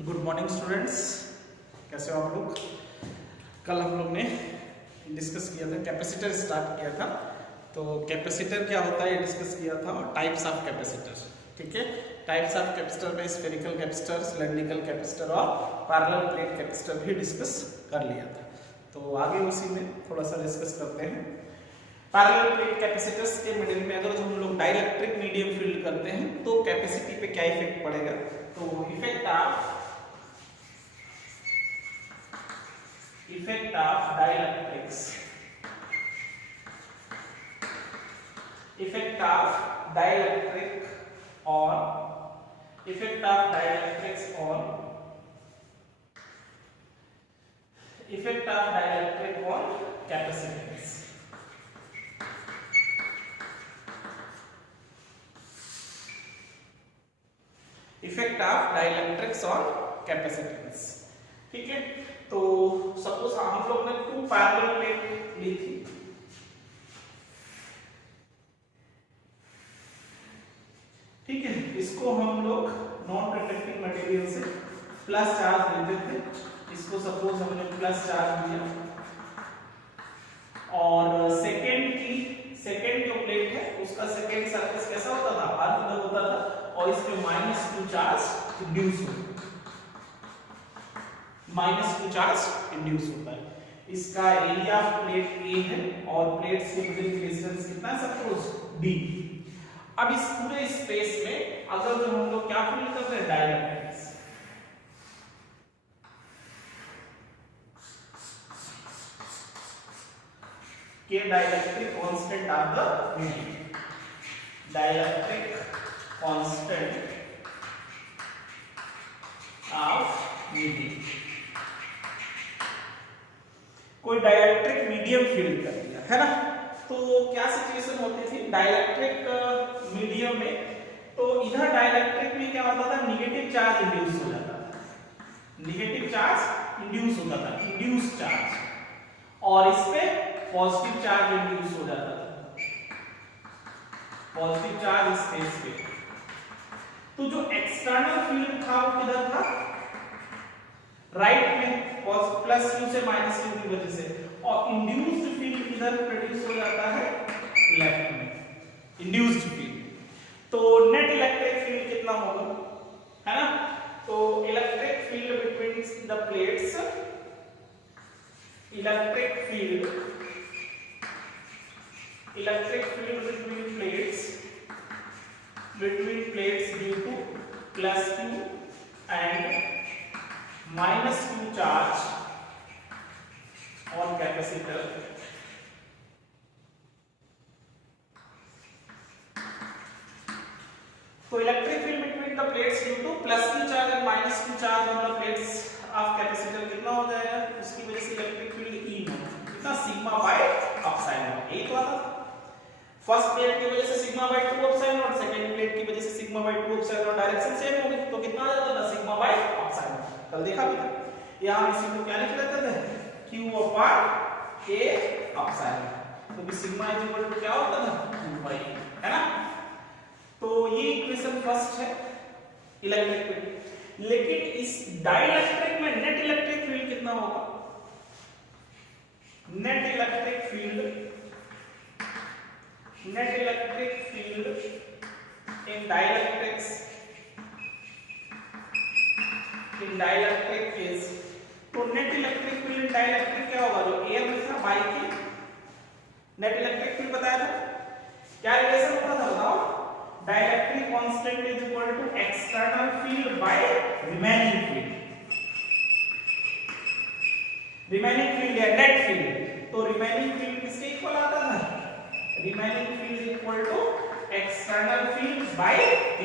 Good morning students, कैसे हो आप लोग। कल हम लोग ने डिस्कस किया था, कैपेसिटर स्टार्ट किया था। तो कैपेसिटर क्या होता है ये डिस्कस किया था, और टाइप्स ऑफ कैपेसिटर। ठीक है, टाइप्स ऑफ कैपेसिटर में स्फेरिकल कैपेसिटर, सिलेंड्रिकल कैपेसिटर और पैरेलल प्लेट कैपेसिटर भी डिस्कस कर लिया था। तो आगे उसी में थोड़ा सा डिस्कस करते हैं। पैरेलल प्लेट कैपेसिटर्स के मिडिल में अगर जो हम लोग डाइलेक्ट्रिक मीडियम फील्ड करते हैं तो कैपेसिटी पे क्या इफेक्ट पड़ेगा। तो effect of dielectrics, effect of dielectrics on capacitance. Effect of dielectrics on capacitance. ठीक है, तो सपोज हम लोग ने टू पैरेलल प्लेट ली थी। ठीक है, इसको हम लोग नॉन कंडक्टिंग मटेरियल से प्लस चार्ज देते थे। इसको सपोज हमने प्लस चार्ज दिया, और सेकेंड जो प्लेट है उसका सेकेंड सरफेस कैसा होता था, अर्थ होता था, और इसमें -2 चार्ज इंड्यूस होता है। -2 चार्ज इंड्यूस होता है। इसका एरिया ऑफ प्लेट A है और प्लेट से बिटवीन की डिस्टेंस कितना है, सपोज D। अब इस पूरे स्पेस में अगर जो हम लोग क्या फील कर रहे हैं, डाइलेक्ट्रिक्स, के dielectric constant of the medium, dielectric constant of medium. कोई डाइलेक्ट्रिक मीडियम फील्ड कर दिया है ना। तो क्या सिचुएशन होती थी डाइलेक्ट्रिक मीडियम में, तो इधर डाइलेक्ट्रिक में क्या होता था, निगेटिव चार्ज इंड्यूस हो जाता था, इंड्यूस चार्ज, और इस पे पॉजिटिव चार्ज इंड्यूस हो जाता था, पॉजिटिव चार्ज स्पेस पे। तो जो एक्सटर्नल फील्ड था वो किधर था, राइट में, +Q से -Q की वजह से, और इंड्यूस्ड फील्ड इधर प्रोड्यूस हो जाता है लेफ्ट में, इंड्यूस्ड फील्ड। तो नेट इलेक्ट्रिक फील्ड कितना होगा, है ना। तो electric field between the plates, electric field between plates due to +Q and -Q charge on capacitor तो electric field between the plates due to +Q charge and -Q charge on the plates of capacitor कितना हो जाएगा, उसकी वजह से electric field E कितना sigma by epsilon. एक बात, फर्स्ट प्लेट की वजह से सिग्मा बाय 2 एप्सिलॉन, और सेकंड प्लेट की वजह से sigma by 2 epsilon, direction same होगी तो कितना आ जाता था, सिग्मा बाय एप्सिलॉन। कल देखा भी था, यहां इसी को क्या लिख लेते थे, Q अपॉन A एप्सिलॉन, क्योंकि सिग्मा इज इक्वल टू क्या होता था, 2 है ना। तो ये इक्वेशन फर्स्ट है इलेक्ट्रिक फील्ड। लेकिन इस डाइलेक्ट्रिक में नेट इलेक्ट्रिक फील्ड कितना होगा, net electric field in dielectrics is, तो net electric field in dielectric क्या होगा, जो एयर में था बाई की नेट इलेक्ट्रिक फील्ड बताया था, क्या रिलेशन होता था बताओ, dielectric constant is equal to external field by remaining field, remaining field या नेट फील्ड। तो रिमेनिंग फील्ड किसके इक्वल आता था, remaining field equal to external field by K,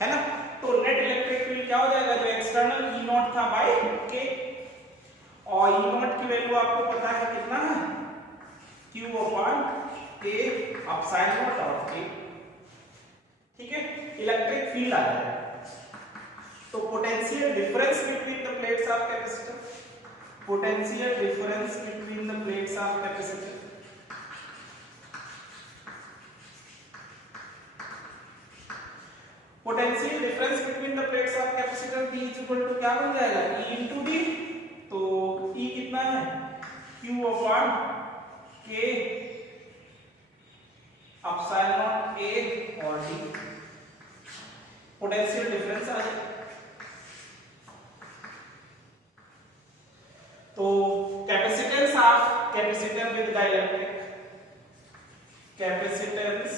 है ना। तो नेट इलेक्ट्रिक फील्ड क्या हो जाएगा, जो एक्सटर्नल E0 था बाय K, और E0 की वैल्यू आपको पता है कितना है, Q upon A epsilon dot K। ठीक है, इलेक्ट्रिक फील्ड आ जाएगा। तो potential difference between the plates of capacitor, potential difference between the plates of capacitor, potential difference between the plates of capacitor P is equal to क्या बन जाएगा E into D। तो E कितना है Q upon K epsilon A और D। Potential difference आ जाएगा। तो capacitance of capacitor with dielectric, capacitance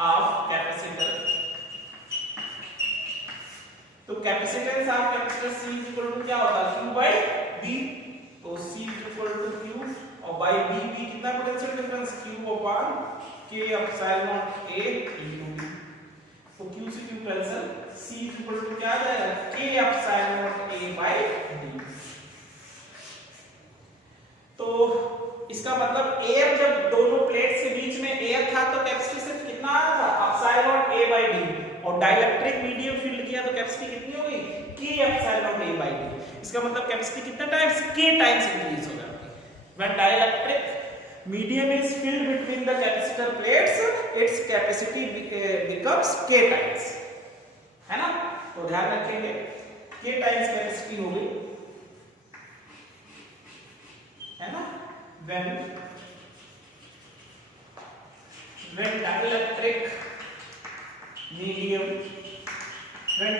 of capacitor, तो capacitance of capacitor C is equal to क्या होता है Q बाय B। तो C is equal to Q और बाय B, B कितना potential difference Q upon K epsilon A into B। तो Q से Q cancel, C is equal to क्या आ जाएगा K epsilon A by D। तो इसका मतलब एयर जब दोनों प्लेट्स के बीच में एयर था तो कैपेसिटी सिर्फ कितना आया था एप्सिलॉन A बाय D, और डाइलेक्ट्रिक मीडियम फील्ड किया तो कैपेसिटी कितनी हो गई K epsilon A by D। इसका मतलब कैपेसिटी कितना टाइम्स K टाइम्स इंक्रीज हो जाती है। When dielectric medium is filled between the capacitor plates its capacity becomes K times, है ना। तो ध्यान रखेंगे K टाइम्स कैपेसिटी हो गई, है ना। when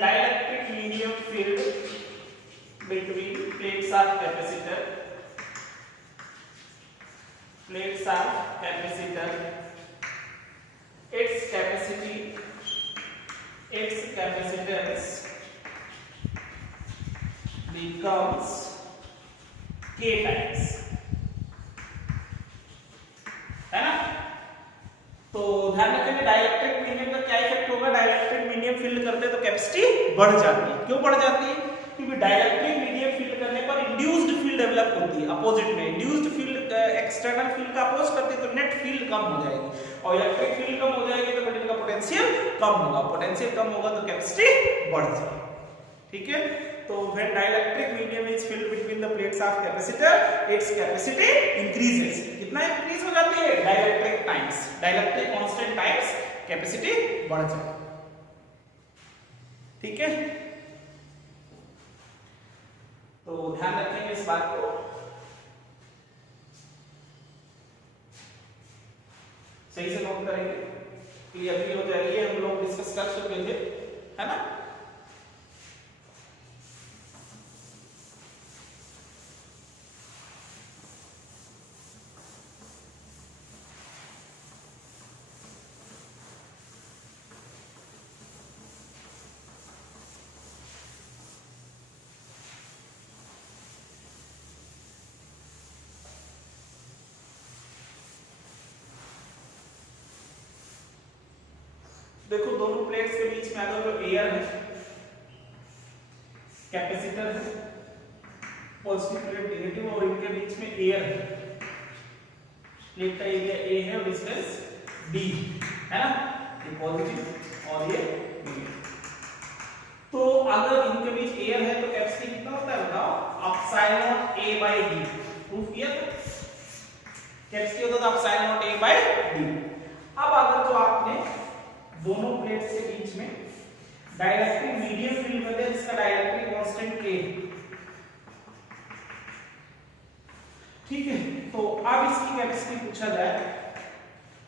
dielectric medium filled between plates of capacitor its capacitance becomes K times, है ना। तो ध्यान रखेंगे डाइलेक्ट्रिक मीडियम का क्या इफेक्ट होगा, डाइलेक्ट्रिक मीडियम फील्ड करते तो कैपेसिटी बढ़ जाती है। क्यों बढ़ जाती है, क्योंकि डाइलेक्ट्रिक मीडियम फील्ड करने पर इंड्यूस्ड फील्ड डेवलप होती है। अपोजिट में इंड्यूस्ड फील्ड एक्सटर्नल फील्ड का अपोज करती है तो नेट फील्ड कम हो जाएगी, और इलेक्ट्रिक फील्ड कम हो जाएगी तो मटेरियल का पोटेंशियल कम होगा, पोटेंशियल कम होगा तो कैपेसिटी बढ़ जाएगी। ठीक है, तो when dielectric medium is filled between the plates of capacitor its capacity increases। कितना इंक्रीज हो जाती है dielectric times, dielectric constant times capacity बढ़ जाती है। ठीक है, तो ध्यान रखेंगे इस बात को। सही से नोट करेंगे, क्लियर भी हो जाएगी। हम लोग डिस्कस कर चुके थे, है ना। देखो दोनों प्लेट्स के बीच में अगर जो एयर है, कैपेसिटर है, पॉजिटिव प्लेट नेगेटिव, और इनके बीच में एयर है, प्लेट का एरिया A है और डिस्टेंस D, है ना। ये पॉजिटिव और ये नेगेटिव। तो अगर इनके बीच एयर है तो कैपेसिटी कितना होता है बताओ, epsilon A by D। Proof किया था, कैपेसिटी होता था एप्सिलॉन A बाय D। अब अगर जो आपने दोनों प्लेट्स के बीच में डाइलेक्ट्रिक मीडियम फील्ड कर दिया जिसका डाइलेक्ट्रिक कांस्टेंट K, ठीक है, तो अब इसकी कैपेसिटी पूछा जाए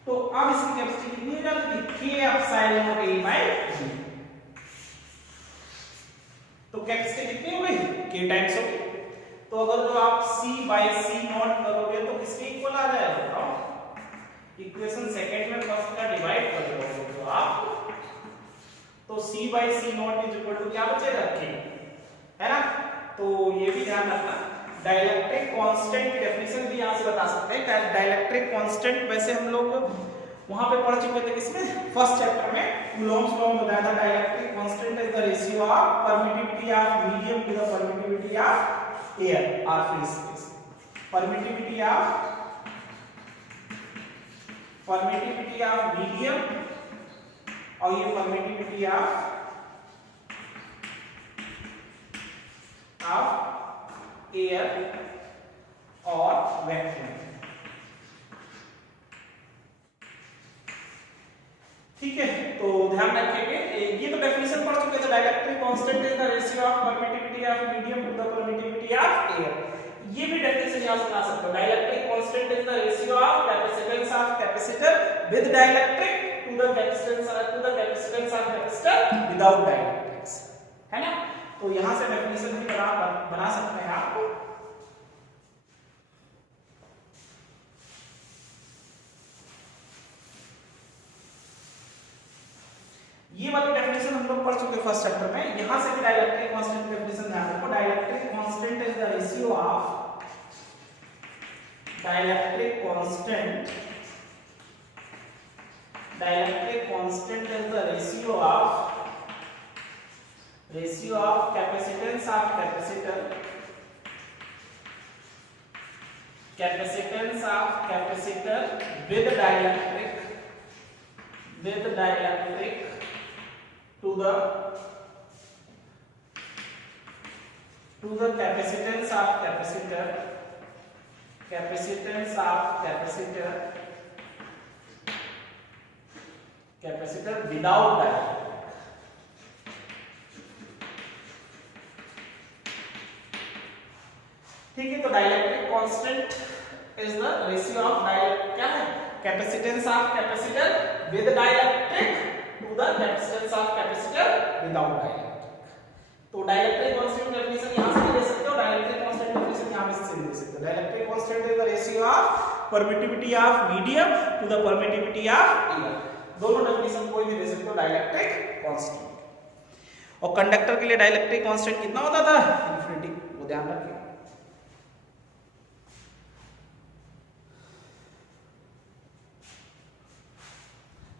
तो अब इसकी कैपेसिटी कितनी हो जाती है K epsilon A by D। तो कैपेसिटी कितनी हो गई K टाइम्स हो गई। तो अगर जो आप C बाय C नॉट करोगे तो किसके इक्वल आ जाएगा बताओ, इक्वेशन सेकंड में फर्स्ट का डिवाइड कर दोगे तो आप, तो C by C naught is equal to क्या बचेगा K, है ना। तो ये भी ध्यान रखना, डाइलेक्ट्रिक कांस्टेंट की डेफिनेशन भी यहां से बता सकते हैं। डाइलेक्ट्रिक कांस्टेंट वैसे हम लोग वहां पे पढ़ चुके थे, किसमें, फर्स्ट चैप्टर में कूलॉम्स लॉ में बताया था। Dielectric constant is the ratio of permittivity of medium to the permittivity of air or free space. Permittivity of medium और ये permittivity of air or vacuum. ठीक है, तो ध्यान ध्यान रखेंगे। ये तो डेफिनेशन पढ़ चुके थे, dielectric constant is the ratio of permittivity of medium to the permittivity of air. ये भी डेफिनेशन यहां से ला सकते हो, dielectric constant is the ratio of capacitance of capacitor with dielectric to the capacitance of capacitor without dielectrics, है ना। तो यहां से डेफिनेशन भी बना सकते हैं आप। ये वाली डेफिनेशन हम लोग पढ़ चुके फर्स्ट चैप्टर में। यहां से भी डाइलेक्ट्रिक कांस्टेंट डेफिनेशन ध्यान रखो, dielectric constant is the ratio of dielectric constant is the ratio of capacitance of capacitor with dielectric to the capacitance of capacitor without dielectric। ठीक है, तो dielectric constant is the ratio of क्या है, capacitance of capacitor with dielectric to the capacitance of capacitor without dielectric. तो dielectric constant definition यहां से ले सकते हो, डाइलेक्ट्रिक कांस्टेंट डेफिनेशन यहां से ले सकते हो। Dielectric constant is the ratio of permittivity of medium to the permittivity of air. दोनों डेफिनेशन कोई भी ले सकते हो डाइलेक्ट्रिक कांस्टेंट। और कंडक्टर के लिए डाइलेक्ट्रिक कांस्टेंट कितना होता था, इंफिनिटी, वो ध्यान रखिए।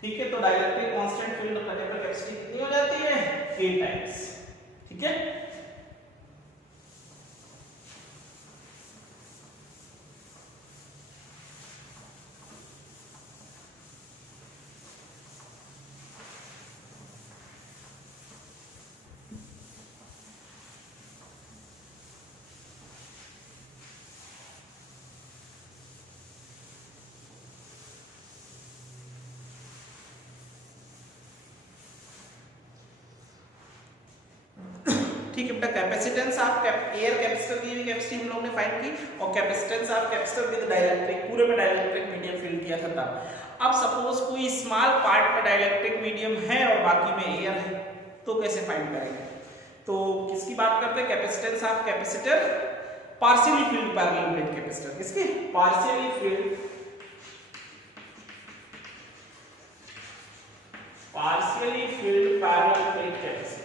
ठीक है, तो dielectric constant field conductor capacity कितनी हो जाती है, 8 टाइम्स। ठीक है, ठीक है बेटा। कैपेसिटेंस ऑफ एयर कैपेसिटर की भी कैपेसिटी हम लोग ने फाइंड की, और capacitance of capacitor with dielectric, पूरे में डाइलेक्ट्रिक मीडियम फील्ड किया था तब। अब सपोज कोई स्मॉल पार्ट में डाइलेक्ट्रिक मीडियम है और बाकी में एयर है, तो कैसे फाइंड करेंगे। तो किसकी बात करते हैं, capacitance of capacitor partially filled parallel plate capacitor, किसकी, partially filled parallel plate capacitor.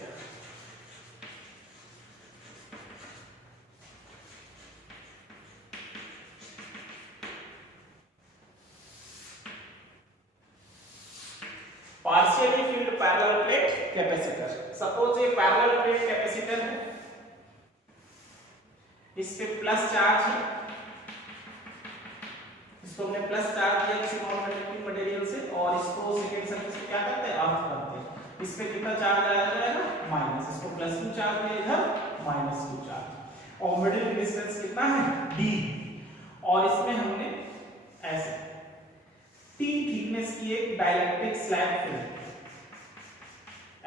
Partially filled parallel plate capacitor. Suppose ये पैरेलल प्लेट कैपेसिटर है, इस पे प्लस चार्ज है, इसको हमने प्लस चार्ज दिया किसी नॉन कंडक्टिंग मटेरियल से, और इसको सेकेंड सरफेस पे क्या करते हैं, अर्थ करते हैं। इस पे कितना चार्ज आ जाएगा, माइनस, इसको प्लस 2 चार्ज दिया, इधर माइनस 2 चार्ज, और मिडिल डिस्टेंस कितना है, d, और इसमें हमने ऐसे T थिकनेस की एक डाइलेक्ट्रिक स्लैब फिल,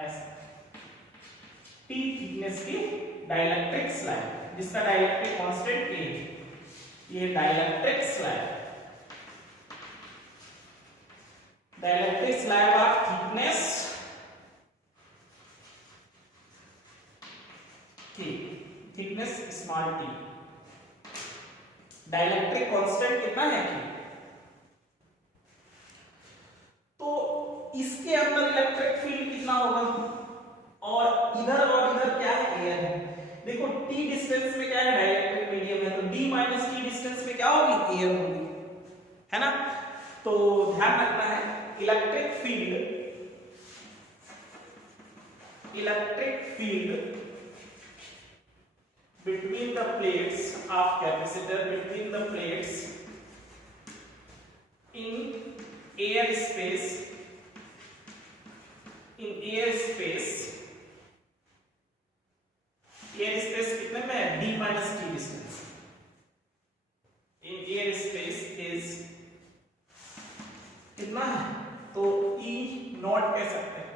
ऐसे T थिकनेस की डाइलेक्ट्रिक स्लैब, जिसका डाइलेक्ट्रिक कांस्टेंट K, ये dielectric slab of thickness K, thickness small t, dielectric constant कितना है K। तो इसके अंदर इलेक्ट्रिक फील्ड कितना होगा, और इधर क्या है, एयर है। देखो t डिस्टेंस में क्या है, डाइलेक्ट्रिक मीडियम है, तो d माइनस t डिस्टेंस में क्या होगी, एयर होगी, है ना। तो ध्यान रखना है, electric field between the plates of capacitor, between the plates in air space कितने में है, d minus t distance in air space is कितना है, तो E नॉट कह सकते हैं,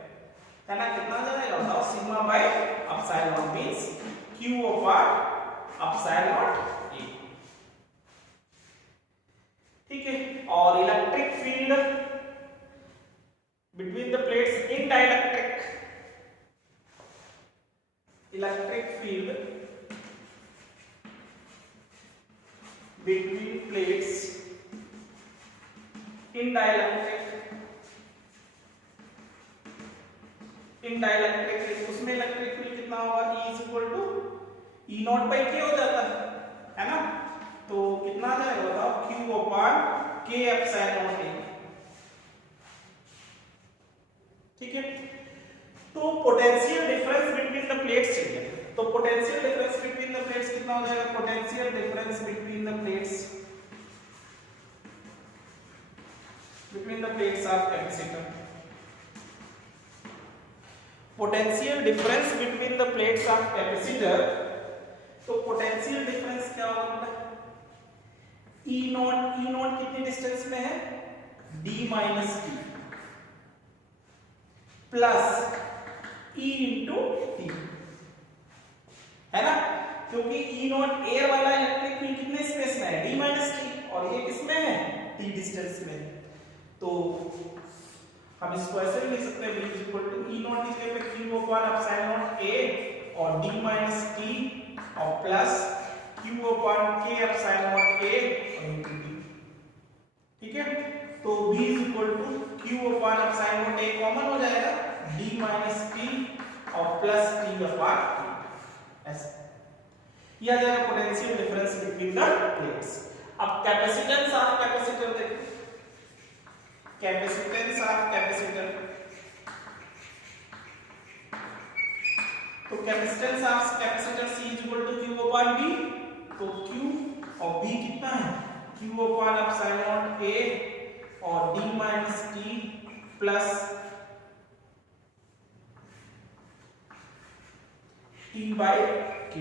अपसाइलन नॉट ए। ठीक है, और electric field between the plates in dielectric, electric field between plates in dielectric, in dielectric उसमें इलेक्ट्रिक फील्ड कितना होगा, E is equal to E naught by K हो जाता है ना, तो कितना आ जाएगा बताओ, Q upon K epsilon not a. ठीक है, तो potential difference between the plates चाहिए, तो potential difference between the plates कितना हो जाएगा, potential difference between the plates of capacitor, potential difference between the plates of capacitor, तो पोटेंशियल डिफरेंस क्या होगा बेटा, E नॉट कितनी डिस्टेंस में है, D minus T plus E into T, है ना, क्योंकि E नॉट एयर वाला इलेक्ट्रिक फील्ड कितने स्पेस में है, D माइनस टी, और ये किसमें है, T डिस्टेंस में, तो हम इसको ऐसे भी लिख सकते हैं, V equal to E naught की जगह पे Q upon epsilon naught A और D माइनस T और plus Q upon K epsilon naught A और इंटू D। ठीक है, तो V equal to Q upon epsilon naught A common हो जाएगा, D माइनस T और प्लस T अपॉन T, ऐसे ये आ जाएगा potential difference between the plates. अब कैपेसिटेंस ऑफ कैपेसिटर देखो, कैपेसिटेंस ऑफ कैपेसिटर, तो capacitance of capacitor C is equal to Q upon B, तो Q और B कितना है, Q upon epsilon naught A और D minus T plus T by K।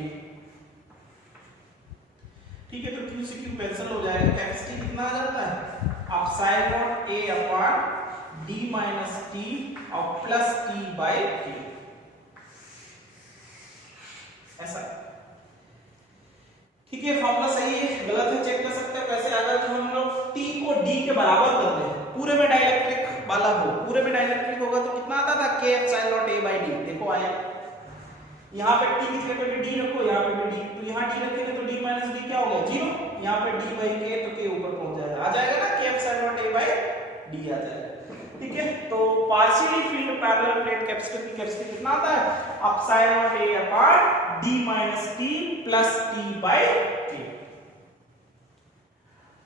ठीक है, तो Q से Q कैंसिल हो जाएगा, कैपेसिटी कितना आ जाता है, epsilon naught A upon D minus T और प्लस T बाई K, ऐसा। ठीक है, फॉर्मूला सही है गलत है चेक कर सकते हो कैसे, अगर जो हम लोग T को D के बराबर कर दें, पूरे में डाइलेक्ट्रिक वाला हो, पूरे में डाइलेक्ट्रिक होगा तो कितना आता था, K epsilon naught A by D, देखो आया, यहाँ पे T की जगह पे D रखो, यहाँ पे भी D, तो यहाँ D रखेंगे तो D माइनस D क्या हो गया, 0, यहाँ पे D बाई K तो K ऊपर पहुंच जाएगा, आ जाएगा ना, K epsilon naught A by D आ जाएगा। ठीक है, तो partially filled parallel plate capacitor की कैपेसिटी कितना आता है, epsilon naught A upon D minus T plus T by K।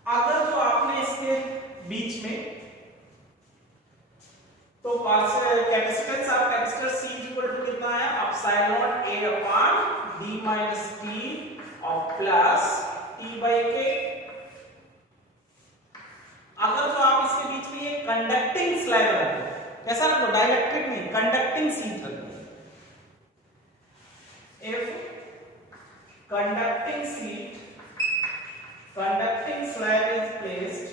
अगर जो आपने इसके बीच में, तो capacitance of capacitor C equal to कितना है, epsilon naught A upon D minus T और प्लस T बाई K। अगर जो आप इसके बीच में ये कंडक्टिंग स्लैब रखो, कैसा रखो, डाइलेक्ट्रिक नहीं, कंडक्टिंग शीट रखो, if conducting slab is placed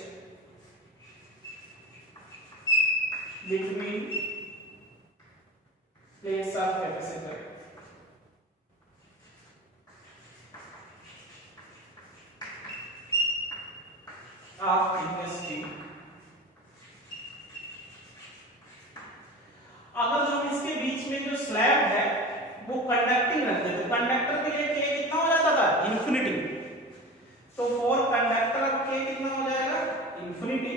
between plates of capacitor, of thickness T, अगर जो इसके बीच में जो स्लैब है वो कंडक्टिंग रखते थे, कंडक्टर के लिए K कितना हो जाता था, इंफिनिटी, तो फॉर कंडक्टर K कितना हो जाएगा, इंफिनिटी,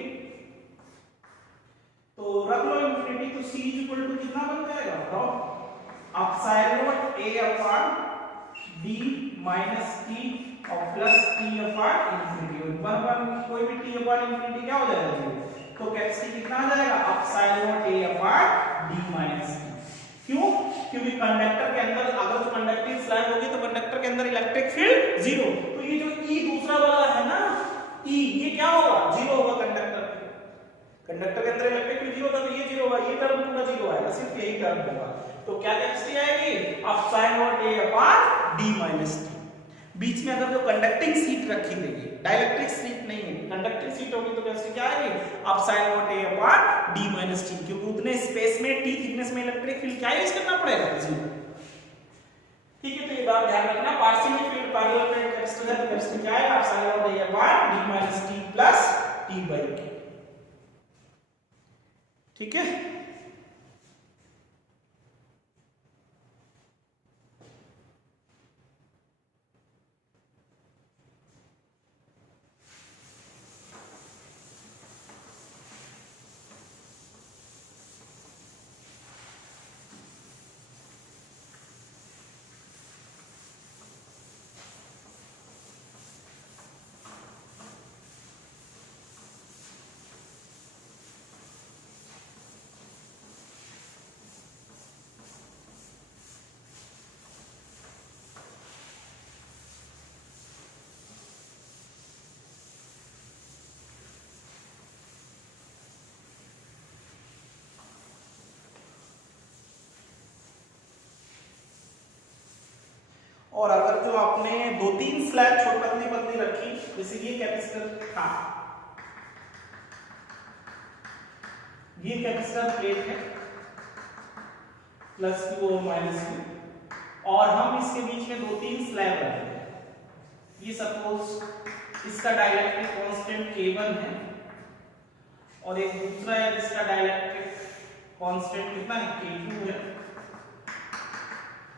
तो रख लो इंफिनिटी, तो C इक्वल टू कितना बन जाएगा, तो epsilon naught A upon D minus T और plus T upon infinity, one कोई भी T अपॉन इंफिनिटी क्या हो जाएगा, 0, तो कैपेसिटी कितना आ जाएगा, epsilon naught A upon D minus T। क्यों, क्योंकि कंडक्टर के अंदर अगर जो कंडक्टिंग स्लैब होगी तो कंडक्टर के अंदर इलेक्ट्रिक फील्ड 0, तो ये जो E दूसरा वाला है ना, E ये क्या होगा, 0 होगा, कंडक्टर के अंदर इलेक्ट्रिक फील्ड 0 था तो ये 0 होगा, ये टर्म पूरा 0 आएगा, सिर्फ यही टर्म होगा, तो क्या कैपेसिटी आएगी, epsilon naught A upon D minus T। बीच में अगर जो कंडक्टिंग शीट रखी गई है, डाइलेक्ट्रिक शीट नहीं है, कंडक्टिंग शीट होगी तो कैपेसिटी क्या आएगी, epsilon naught A upon D minus T, क्योंकि उतने स्पेस में T थिकनेस में इलेक्ट्रिक फील्ड क्या यूज करना पड़ेगा, 0। ठीक है, तो ये बात ध्यान रखना, partially filled parallel plate capacitor है तो कैपेसिटर क्या है, epsilon not a upon d minus t plus t by k। ठीक है, और अगर जो आपने 2-3 स्लैब छोटी पतली पतली रखी, जैसे ये कैपेसिटर था, ये कैपेसिटर प्लेट है प्लस क्यू और माइनस क्यू, और हम इसके बीच में 2-3 स्लैब रखते हैं। ये सपोज इसका डाइलेक्ट्रिक कांस्टेंट K1 है और एक दूसरा है जिसका डाइलेक्ट्रिक कांस्टेंट कितना है, K2 है,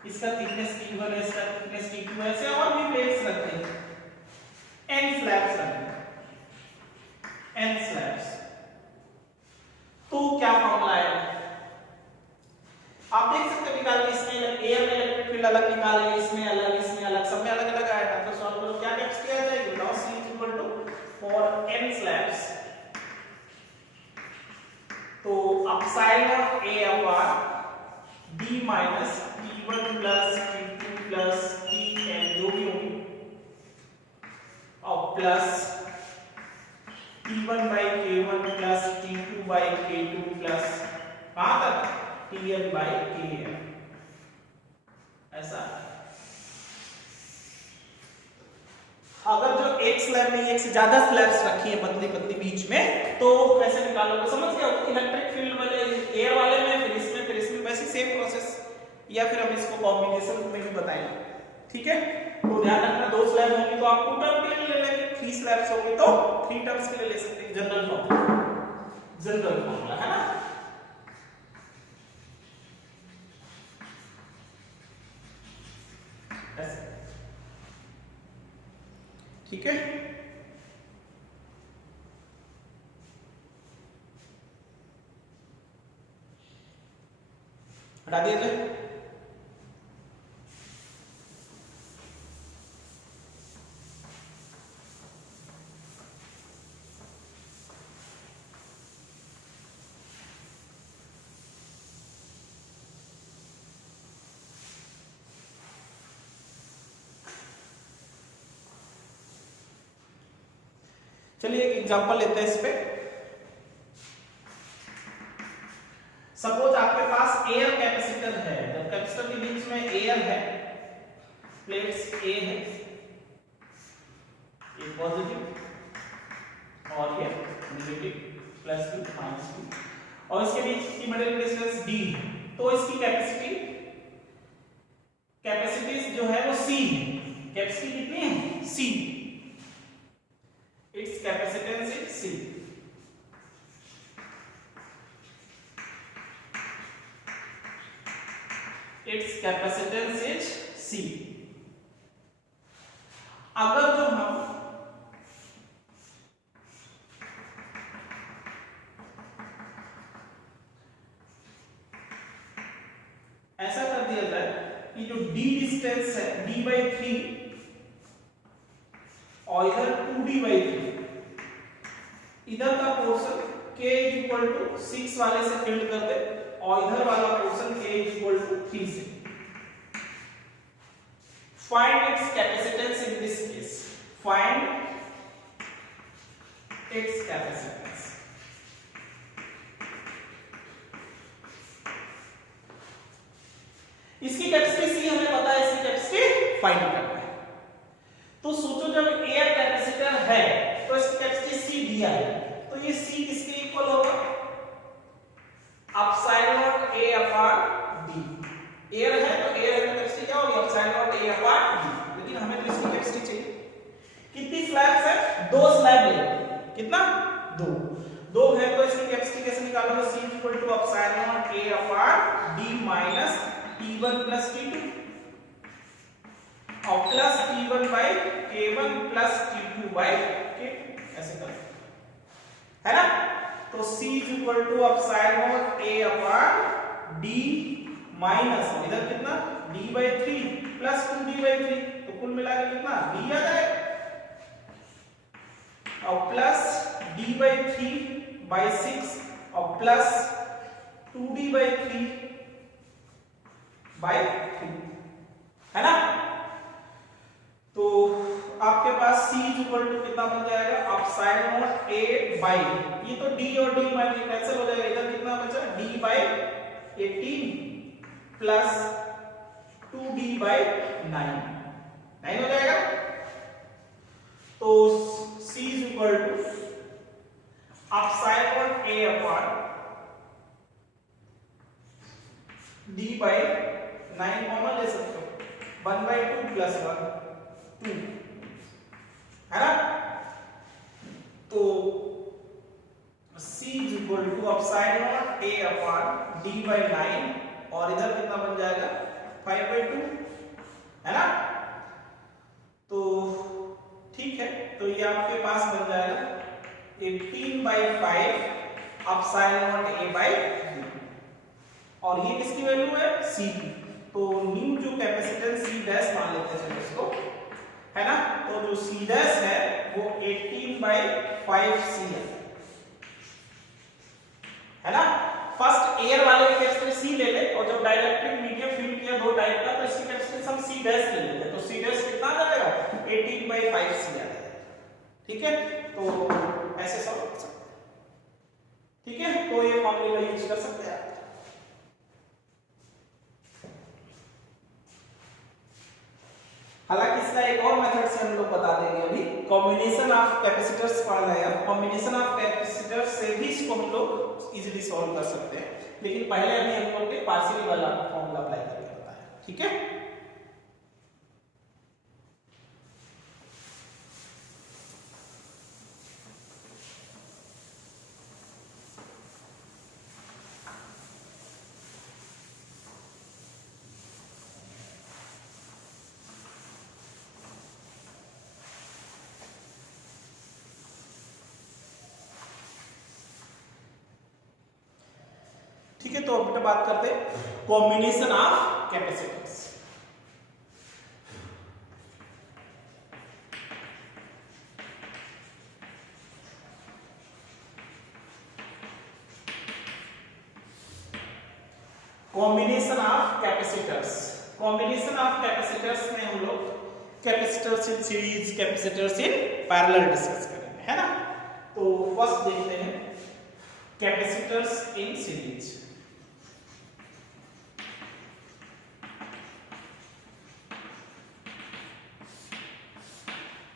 इसका थिकनेस T1 है, इसका थिकनेस T2 है, ऐसे और भी प्लेट्स रखते हैं, n स्लैब्स रखते हैं, n स्लैब्स। तो क्या फॉर्मूला है, आप देख सकते हो निकाल के, इसमें एयर में इलेक्ट्रिक फील्ड अलग निकालेंगे, इसमें अलग, इसमें अलग, सब में अलग अलग आएगा, तो सॉल्व करो क्या कैपेसिटी आ जाएगी, लॉस C is equal to for n slabs, तो epsilon A upon d minus T1 plus T2 plus Tn जो भी होगी, और plus T1 by K1 plus T2 by K2 plus कहां तक Tn बाई Kn, ऐसा। अगर जो एक स्लैब में एक से ज्यादा स्लैब्स रखी है पतली पतली बीच में, तो कैसे निकालोगे, समझ गए, इलेक्ट्रिक फील्ड वाले एयर वाले में, फिर इसमें वैसे सेम प्रोसेस, या फिर हम इसको कॉम्बिनेशन में भी बताएंगे। ठीक है, तो ध्यान रखना, 2 स्लैब होंगी तो आप 2 टर्म के लिए ले लेंगे, 3 स्लैब्स होंगी तो 3 टर्म्स के लिए ले सकते हैं, जनरल फॉर्मूला है ना। ऐसे, ठीक है, हटा दिया जाए। चलिए एक एग्जांपल लेते हैं इस पे। सपोज आपके पास एयर कैपेसिटर है, जब कैपेसिटर के बीच में एयर है, प्लेट्स A है, ये पॉजिटिव और ये negative, plus Q minus Q, और इसके बीच की मिडिल डिस्टेंस D है, तो इसकी कैपेसिटी जो है वो C है। कैपेसिटी कितनी है, C, its capacitance is C। its capacitance is C। अगर जो हम ऐसा कर दिया जाए कि जो D डिस्टेंस है D/3 और इधर 2D/3, इधर का portion k is equal to 6 वाले से फिल्ड कर दे और इधर वाला portion k is equal to 3 से। Find its capacitance in this case, find its capacitance. इसकी कैपेसिटी C हमें पता है, इसकी कैपेसिटी फाइंड करना है। तो सोचो जब एयर कैपेसिटर है तो इसकी कैपेसिटी C दिया है, तो ये C किसके इक्वल होगा, epsilon A upon D। Air है तो एयर की कैपेसिटी क्या होगी, एप्सिलॉन कितना 2 2 है तो इसकी कैपेसिटी कैसे निकालोगे C equal to epsilon naught A upon D minus T1 plus T2 और plus T1 bye K1 plus T2 bye K2 ऐसे कर है ना। तो C equal to epsilon naught A upon D minus इधर कितना D bye 3 plus 2D bye 3 तो कुल मिला के कितना D आ जाएगा और प्लस D बाय 3 बाय 6 और प्लस 2D बाय 3 बाय 3 है ना। तो आपके पास C इक्वल टू कितना बन जाएगा एप्सिलॉन नॉट A बाय ये तो D और D माइनस कैंसिल हो जाएगा इधर कितना बचा D bye 18 plus 2D bye 9 हो जाएगा। तो C equal to epsilon A upon D by 9 common ले सकते हो 1 बाय 2 प्लस 1 2 है ना। तो C equal to epsilon A upon D by 9 और इधर कितना बन जाएगा 5 बाय 2 है ना। तो ठीक है तो ये आपके पास बन जाएगा 18 by 5 epsilon naught A by D और ये किसकी वैल्यू है C की। तो न्यू जो कैपेसिटेंस C डैश मान लेते हैं इसको है ना। तो जो C डैश है वो 18 बाय 5 C है ना। फर्स्ट एयर वाले की कैपेसिटेंस C ले ले और जब डाइलेक्ट्रिक मीडियम फील किया दो टाइप का तो इसकी कैपेसिटेंस हम C डैश ले लेते हैं। तो C डैश कितना आ जाएगा 18 बाय 5 C आ जाएगा। ठीक है तो ऐसे सॉल्व कर सकते हैं। ठीक है तो ये फॉर्मूला यूज कर सकते हैं। हालांकि इसका एक और मेथड से हम लोग बता देंगे अभी कॉम्बिनेशन ऑफ कैपेसिटर्स पढ़ रहे हैं। कॉम्बिनेशन ऑफ कैपेसिटर्स से भी इसको हम लोग इजीली सॉल्व कर सकते हैं लेकिन पहले अभी हम लोग के पार्शियल वाला फॉर्मूला अप्लाई करना होता है। ठीक है ठीक है तो अब बेटा बात करते हैं combination of capacitors. Combination of capacitors में हम लोग capacitors in series capacitors in parallel discuss करेंगे है ना। तो फर्स्ट देखते हैं capacitors in series.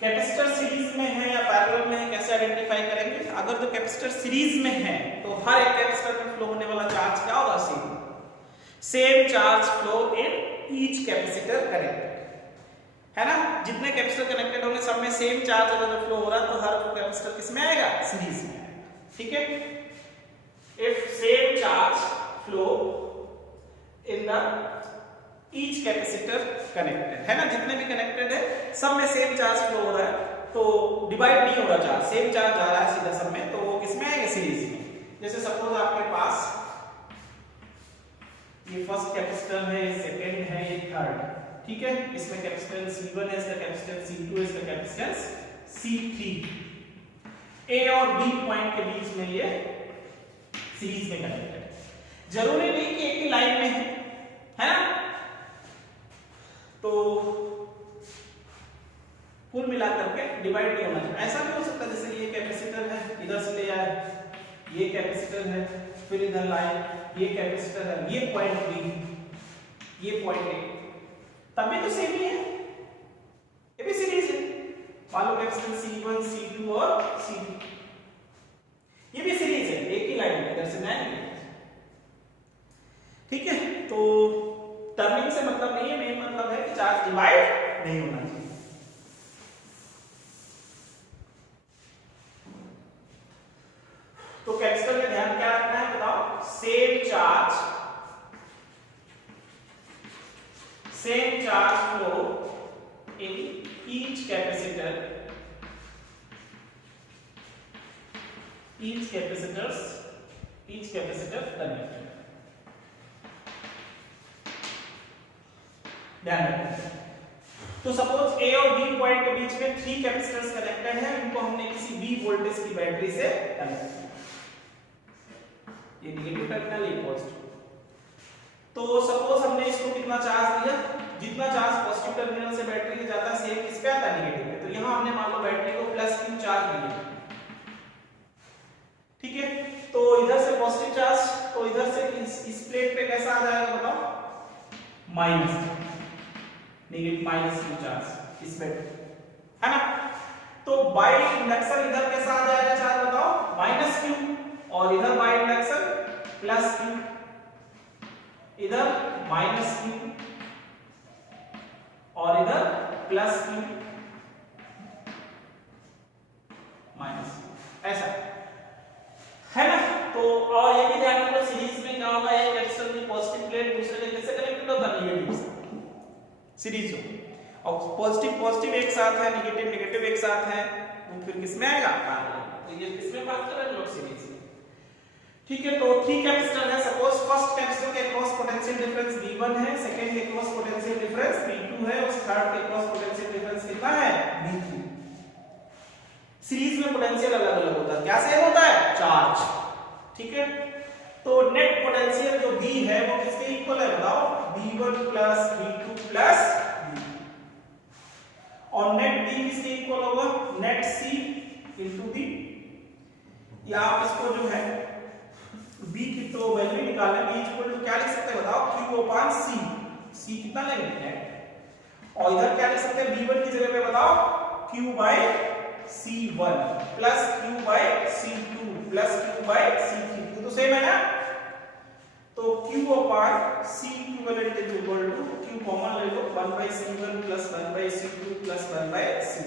Capacitor series में है या पैरेलल में है कैसे आइडेंटिफाई करेंगे। अगर जो कैपेसिटर सीरीज में है तो हर एक कैपेसिटर में फ्लो होने वाला चार्ज क्या होगा same charge flow in each capacitor connected है ना। जितने कैपेसिटर कनेक्टेड होंगे सब में सेम चार्ज अगर फ्लो हो रहा है तो हर कैपेसिटर किसमें आएगा सीरीज में आएगा। ठीक है if same charge flow in the each capacitor connected है ना। जितने भी कनेक्टेड है सब में सेम चार्ज फ्लो हो रहा है तो डिवाइड नहीं हो रहा चार्ज सेम चार्ज जा रहा है सीधा सब में तो वो किसमें आएगा सीरीज में। जैसे सपोज आपके पास ये फर्स्ट कैपेसिटर है सेकंड है ये थर्ड ठीक है। इसमें कैपेसिटेंस C1 है इसका कैपेसिटेंस C2 है इसका कैपेसिटेंस C3 A और B पॉइंट के बीच में ये सीरीज में कनेक्टेड है। जरूरी नहीं कि एक ही लाइन में है ना। तो कुल मिलाकर के डिवाइड नहीं होना चाहिए। ऐसा भी हो सकता है जैसे ये कैपेसिटर है इधर से ले आए ये कैपेसिटर है फिर इधर लाए ये कैपेसिटर है ये पॉइंट B ये पॉइंट A तब भी तो सेम ही है ये भी सीरीज है। मान लो कैपेसिटर C1 C2 और C3 ये भी सीरीज है एक ही लाइन में इधर से लाएंगे। ठीक है तो टर्निंग से मतलब नहीं है मेन मतलब है कि चार्ज डिवाइड नहीं होना चाहिए। same charge flow in each capacitor connected. ध्यान रखना। तो सपोज ए और बी पॉइंट के बीच में 3 कैपेसिटर्स कनेक्टेड हैं, उनको हमने किसी बी वोल्टेज की बैटरी से कनेक्ट किया, ये नेगेटिव टर्मिनल, ये पॉजिटिव। तो सपोज हमने इसको कितना चार्ज दिया, जितना चार्ज पॉजिटिव टर्मिनल से बैटरी में जाता है सेम किस पे आता है, नेगेटिव में। तो यहां हमने मान लो बैटरी को प्लस Q चार्ज दिया, ठीक है। तो इधर से पॉजिटिव चार्ज, तो इधर से इस प्लेट पे कैसा आ जाएगा बताओ, minus, negative minus Q charge इस पे, है ना। तो बाय इंडक्शन इधर कैसा आ जाएगा चार्ज बताओ, माइनस Q, और इधर बाय इंडक्शन प्लस Q, इधर माइनस Q और इधर प्लस Q माइनस Q, ऐसा है ना। तो और ये भी ध्यान रखो सीरीज में क्या होगा, एक कैपेसिटर की पॉजिटिव प्लेट दूसरे के कैसे कनेक्टेड होता है, नेगेटिव से, सीरीज हो। और पॉजिटिव एक साथ है, नेगेटिव एक साथ है, तो फिर किसमें आएगा, तो ये किसमें बात कर रहे हैं लोग, सीरीज में, ठीक है। तो 3 कैपेसिटर है, सपोज फर्स्ट कैपेसिटर के क्रॉस पोटेंशियल डिफरेंस V1 है, सेकंड के क्रॉस पोटेंशियल डिफरेंस V2 है, और थर्ड के क्रॉस पोटेंशियल डिफरेंस कितना है, V3। सीरीज में पोटेंशियल अलग अलग होता है, क्या सेम होता है, चार्ज, ठीक है। तो नेट पोटेंशियल जो V है वो किसके इक्वल है बताओ, V1 plus V2 plus V, और नेट B किसके इक्वल होगा, नेट C इनटू V, या आप इसको जो है B की तो वैल्यू निकालना, B इक्वल टू क्या लिख सकते हैं बताओ, Q अपॉन C, C कितना लेंगे नेट, और इधर क्या लिख सकते हैं V1 की जगह पे बताओ, Q by C1 plus Q by C2 plus Q by C3, Q तो सेम है ना। तो Q upon C equivalent is equal to, Q common ले लो, 1 by C1 plus 1 by C2 plus 1 by C3,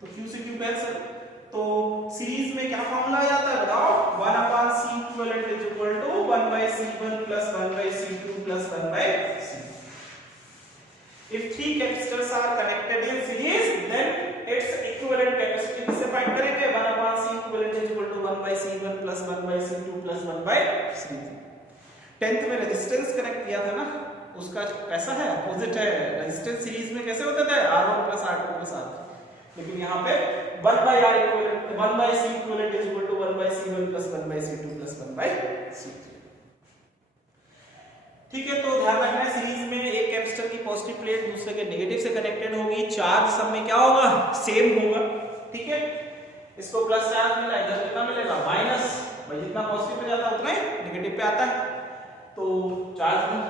तो Q से Q cancel. तो series में क्या फॉर्मूला आ जाता है बताओ, 1 upon C equivalent is equal to 1 by C1 plus 1 by C2 plus 1 by C3। If 3 capacitors are connected in series, then its equivalent capacity किससे find करेंगे, 1 upon C equivalent is equal to 1 by C1 plus 1 by C2 plus 1 by C3। 10th में resistance connect किया था ना, उसका कैसा है, opposite है। रेजिस्टेंस सीरीज में कैसे होता था, R1 plus R2 plus R3, लेकिन यहाँ पे 1 by R equivalent, 1 by C equivalent is equal to 1 by C1 plus 1 by C2 plus 1 by C3, ठीक है। तो ध्यान रखना है सीरीज में एक कैपेसिटर की पॉजिटिव प्लेट दूसरे के नेगेटिव से कनेक्टेड होगी, चार्ज सब में क्या होगा, सेम होगा, ठीक है। इसको प्लस चार्ज मिला, इधर कितना मिलेगा, माइनस, भाई जितना पॉजिटिव पे जाता है उतना ही नेगेटिव पे आता है, तो चार्ज में,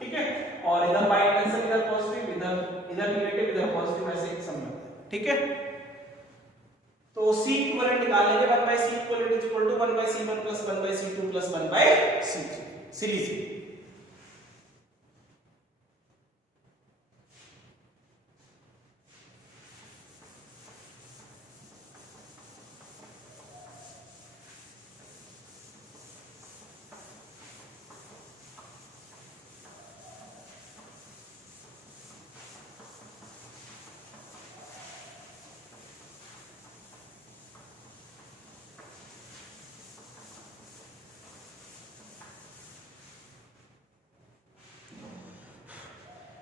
ठीक है। और इधर बाय इंडक्शन इधर पॉजिटिव, इधर नेगेटिव, इधर पॉजिटिव, ऐसे एक सम में, ठीक है। तो C इक्विवेलेंट निकाल लेंगे, 1 by C equivalent is equal to 1 by C1 plus 1 by C2 plus 1 by C3, series में।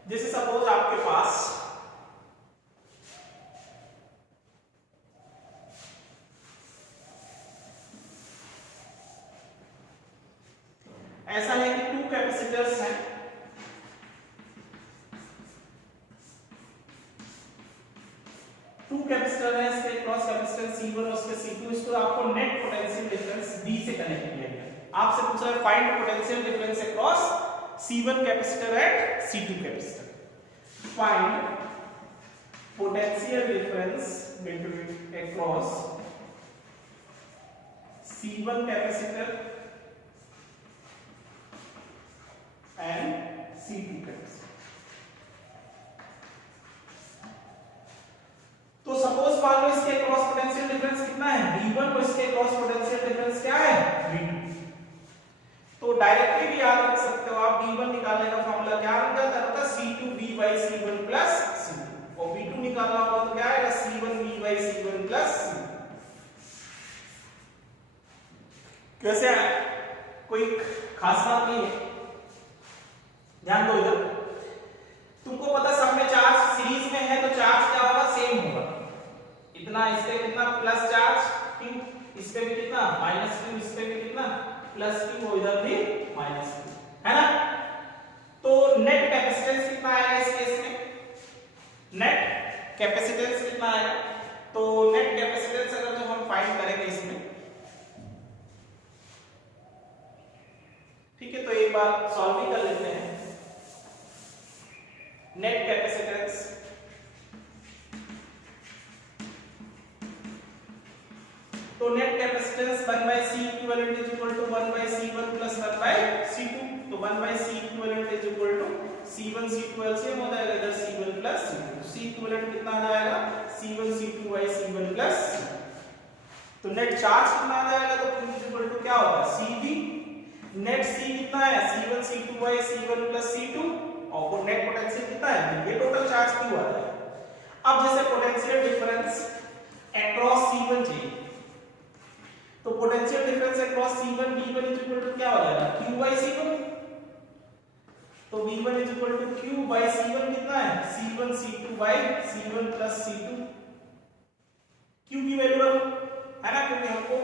जैसे सपोज आपके पास ऐसा है कि 2 कैपेसिटर्स हैं, इसके क्रॉस कैपेसिटेंस C1 और उसके C2, इसको आपको नेट पोटेंशियल डिफरेंस B से कनेक्ट किया गया। आपसे पूछा है find potential difference across C1 capacitor and C2 capacitor. Find potential difference between across C1 capacitor and C2 capacitor. तो सपोज मान लो इसके क्रॉस पोटेंशियल डिफरेंस कितना है V1 और इसके क्रॉस पोटेंशियल डिफरेंस क्या है V2। तो डायरेक्ट डायरेक्टली भी याद रख सकते हो आप, V1 निकालने का फॉर्मूला क्या बन जाता है, C2V by C1 plus C2, और V2 निकालना होगा तो क्या आएगा, C1V by C1 plus C2। कैसे है, कोई खास बात नहीं है, ध्यान दो इधर। तुमको पता सब में चार्ज सीरीज में है तो चार्ज क्या होगा, सेम होगा। इतना इस पे कितना प्लस चार्ज Q, इस पे भी कितना माइनस Q, इस पे भी कितना प्लस Q, इधर भी माइनस Q, है ना। तो नेट कैपेसिटेंस कितना आएगा इस केस में, नेट कैपेसिटेंस कितना आएगा, तो नेट कैपेसिटेंस अगर जो हम फाइंड करेंगे इसमें, ठीक है, तो एक बार सॉल्व भी कर लेते हैं। नेट कैपेसिटेंस तो net capacitance 1 by C equivalent is equal to 1 by C1 plus 1 by C2, तो 1 by C equivalent is equal to C1 C2 LCM हो जाएगा, इधर C1 plus C2, C equivalent कितना आ जाएगा, C1 C2 by C1 plus C2। तो net charge कितना आ जाएगा, तो Q is equal to क्या होगा, CV, नेट C कितना है, C1 C2 by C1 plus C2, और नेट पोटेंशियल कितना है, ये टोटल चार्ज Q आ जाएगा। अब जैसे पोटेंशियल डिफरेंस अक्रॉस C1 चाहिए, तो potential difference across C1 V1 is equal to क्या हो जाएगा, Q by C1, तो V1 is equal to Q by C1 कितना है, C1 C2 by C1 plus C2, Q की वैल्यू है ना, क्योंकि हमको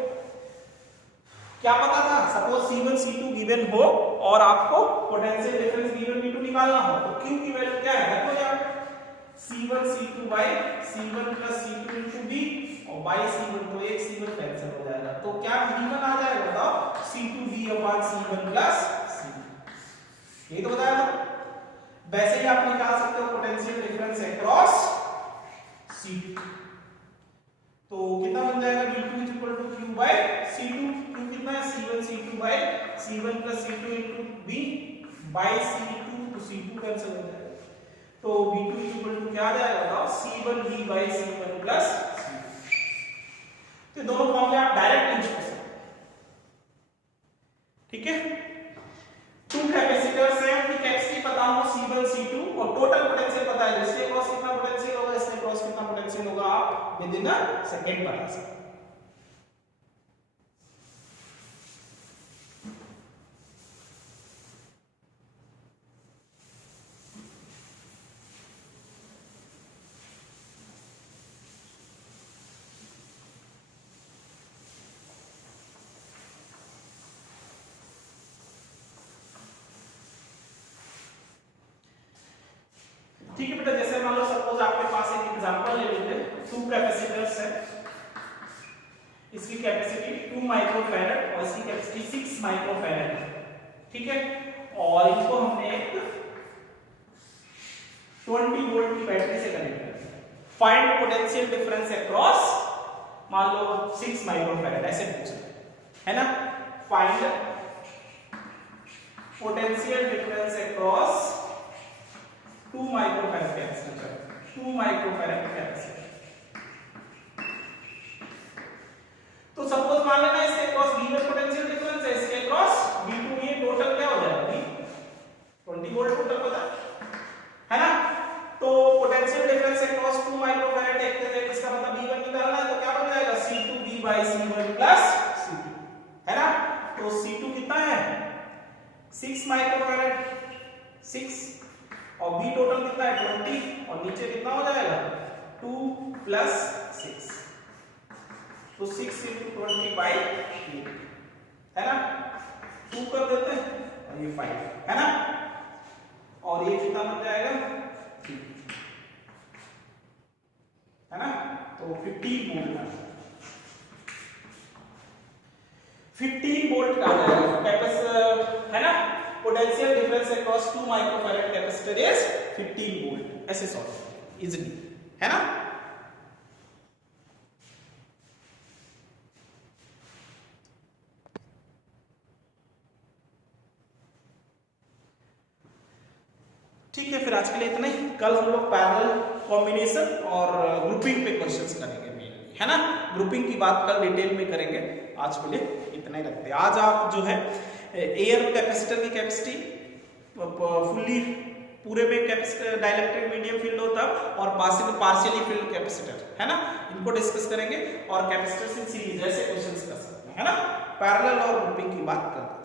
क्या पता था, सपोज C1 C2 गिवन हो और आपको पोटेंशियल डिफरेंस V1 V2 निकालना हो, तो Q की वैल्यू क्या है, रख लो यार, C1 C2 by C1 plus C2 into V, और by C1 तो एक C1 कैंसिल हो जाएगा, तो क्या V1 आ जाएगा, बताओ, C2V upon C1 plus C2, यही तो बताया था। वैसे ही आप निकाल सकते हो पोटेंशियल डिफरेंस अक्रॉस C2, तो कितना बन जाएगा, V2 is equal to Q by C2, Q कितना है, C1 C2 by C1 plus C2 into V by C2, तो C2 कैंसिल हो जाएगा, तो V2 is equal to क्या आ जाएगा, बताओ, C1V by C1 plus C2। तो दोनों फॉर्मूले आप डायरेक्ट यूज कर सकते हैं, ठीक है। टू कैपेसिटर्स हैं, उनकी कैपेसिटी पता हो C1 C2, और टोटल पोटेंशियल पता है, इसके क्रॉस कितना पोटेंशियल होगा, इसके क्रॉस कितना पोटेंशियल होगा, आप विद इन अ सेकंड बता सकते हैं। ठीक है बेटा, जैसे मान लो सपोज आपके पास एक एग्जांपल ले लेते हैं, टू कैपेसिटर्स है, इसकी कैपेसिटी 2 माइक्रोफैरड और इसकी कैपेसिटी 6 माइक्रोफैरड है, ठीक है, और इनको हमने एक 20 वोल्ट की बैटरी से कनेक्ट कर दिया। फाइंड पोटेंशियल डिफरेंस अक्रॉस, मान लो 6 माइक्रोफैरड ऐसे पूछा है ना, find potential difference across 2 microfarad capacitor, 2 microfarad capacitor. तो सपोज मान लेना इसके क्रॉस V1 पोटेंशियल डिफरेंस है, इसके क्रॉस V2, ये टोटल क्या हो जाएगा, 20 वोल्ट टोटल पता है ना। तो पोटेंशियल डिफरेंस अक्रॉस 2 माइक्रोफैरड देखते हैं, इसका मतलब V1 निकालना है, तो क्या बन जाएगा, C2V by C1 plus C2, है ना। तो C2 कितना है, 6 माइक्रोफैरड, 6, और V टोटल कितना है 20, और नीचे कितना हो जाएगा 2 plus 6, तो 6 into 20 by 8, है ना, 2 कर देते हैं और ये 5, है ना, और ये कितना बन जाएगा 3, है ना, तो 15 वोल्ट, 15 वोल्ट आ जाएगा कैपेसिटर, है ना। Potential difference across 2 microfarad capacitor is 15 volt, ऐसे सॉल्व इजीली, है ना। ठीक है, फिर आज के लिए इतना ही। कल हम लोग पैरेलल कॉम्बिनेशन और ग्रुपिंग पे क्वेश्चंस करेंगे, है ना। ग्रुपिंग की बात कल डिटेल में करेंगे, आज के लिए इतना ही रखते हैं। आज आप जो है एयर कैपेसिटर की कैपेसिटी फुल्ली पूरे में कैपेसिटर डाइलेक्ट्रिक मीडियम फील्ड होता है और पार्शियली फील्ड कैपेसिटर, है ना, इनको डिस्कस करेंगे और कैपेसिटर्स इन सीरीज जैसे क्वेश्चंस कर सकते हैं, है ना, पैरेलल और ग्रुपिंग की बात करते हैं।